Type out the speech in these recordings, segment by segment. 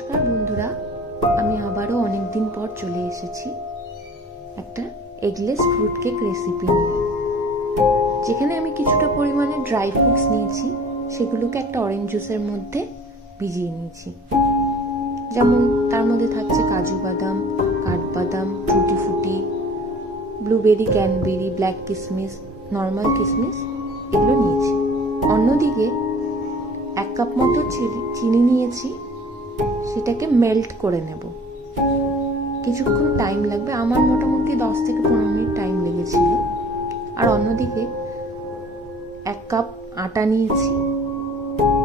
নমস্কার বন্ধুরা, আমি আবারও অনেক দিন পর চলে এসেছি একটা এগলেস ফ্রুট কেক রেসিপি নিয়ে, যেখানে আমি কিছুটা পরিমাণে ড্রাই ফ্রুটস নিয়েছি, সেগুলোকে একটা অরেঞ্জ জুসের মধ্যে ভিজিয়ে নিয়েছি। যেমন তার মধ্যে থাকছে কাজু বাদাম, কাঠবাদাম, টুটি ফুটি, ব্লুবেরি, ক্যানবেরি, ব্ল্যাক কিশমিশ, নর্মাল কিশমিশ, এগুলো নিয়েছি। অন্যদিকে 1 কাপ মতো চিনি নিয়েছি, সেটাকে মেল্ট করে নেব। কিছুক্ষণ টাইম লাগবে, আমার মোটামুটি 10 থেকে 15 মিনিট টাইম লেগেছিল। আর অন্যদিকে 1 কাপ আটা নিয়েছি,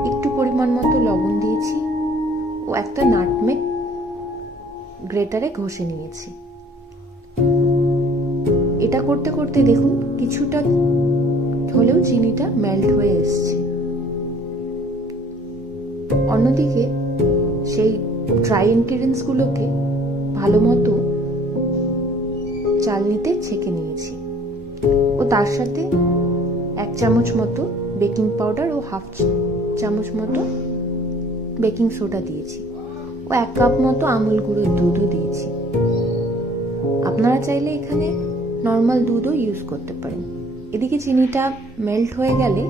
একটু পরিমাণ মতো লবণ দিয়েছি ও একটা নাটমেগ গ্রেটারে ঘষে নিয়েছি। এটা করতে করতে দেখুন কিছুটা হলেও চিনিটা মেল্ট হয়ে এসছে। অন্যদিকে সেই ড্রাই ইনগ্রিডিয়েন্টসগুলোকে ভালো মতো চালনিতে ছেঁকে নিয়েছি ও তার সাথে 1 চামচ মতো বেকিং পাউডার ও 1/2 চামচ মতো বেকিং সোডা দিয়েছি ও 1 কাপ মতো আমুল গুঁড়োর দুধও দিয়েছি। আপনারা চাইলে এখানে নর্মাল দুধও ইউজ করতে পারেন। এদিকে চিনিটা মেল্ট হয়ে গেলে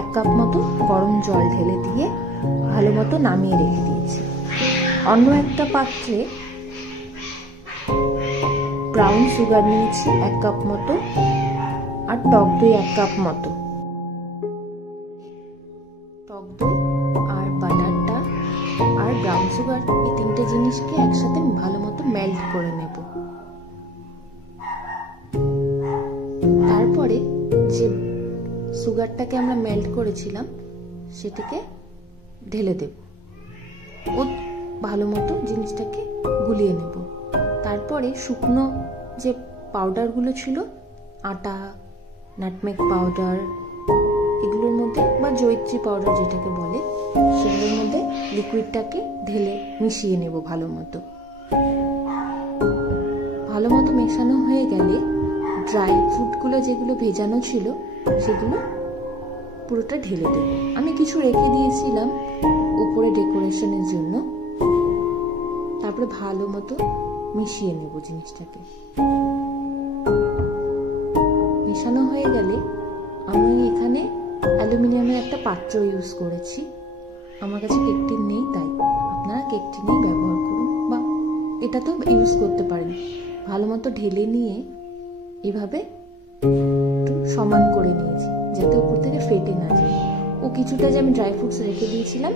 1 কাপ মতো গরম জল ঢেলে দিয়ে ভালো মতো নামিয়ে রেখে দিয়েছি। অন্য একটা পাত্রে ব্রাউন সুগার নিয়েছি 1 কাপ মতো আর টক দই 1 কাপ মতো। টক দই আর বাটারটা আর ব্রাউন সুগার, এই 3টে জিনিসকে একসাথে ভালো মতো মেল্ট করে নেব। তারপরে যে সুগারটাকে আমরা মেল্ট করেছিলাম সেটাকে ঢেলে দেব ও ভালো মতো জিনিসটাকে গুলিয়ে নেব। তারপরে শুকনো যে পাউডারগুলো ছিল, আটা, নাটমেগ পাউডার, এগুলোর মধ্যে বা জয়িত্রী পাউডার যেটাকে বলে, সেগুলোর মধ্যে লিকুইডটাকে ঢেলে মিশিয়ে নেব ভালো মতো। ভালো মতো মেশানো হয়ে গেলে ড্রাই ফ্রুটগুলো যেগুলো ভেজানো ছিল সেগুলো পুরোটা ঢেলে দেব। আমি কিছু রেখে দিয়েছিলাম উপরে ডেকোরেশনের জন্য। তারপরে ভালো মতো মিশিয়ে নেব জিনিসটাকে। মেশানো হয়ে গেলে আমি এখানে অ্যালুমিনিয়ামের একটা পাত্র ইউজ করেছি। আমার কাছে কেক টিন নেই, তাই আপনারা কেক টিনই ব্যবহার করুন বা এটা তো ইউজ করতে পারেন। ভালো মতো ঢেলে নিয়ে এভাবে একটু সমান করে নিয়েছি যাতে উপর থেকে ফেটে না যায়। ও কিছুটা যে আমি ড্রাই ফ্রুটস রেখে দিয়েছিলাম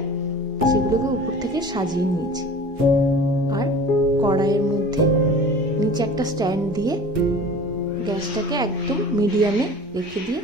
সেগুলোকে উপর থেকে সাজিয়ে নিয়েছি। আর কড়াইয়ের মধ্যে নিচে একটা স্ট্যান্ড দিয়ে গ্যাসটাকে একদম মিডিয়ামে রেখে দিয়ে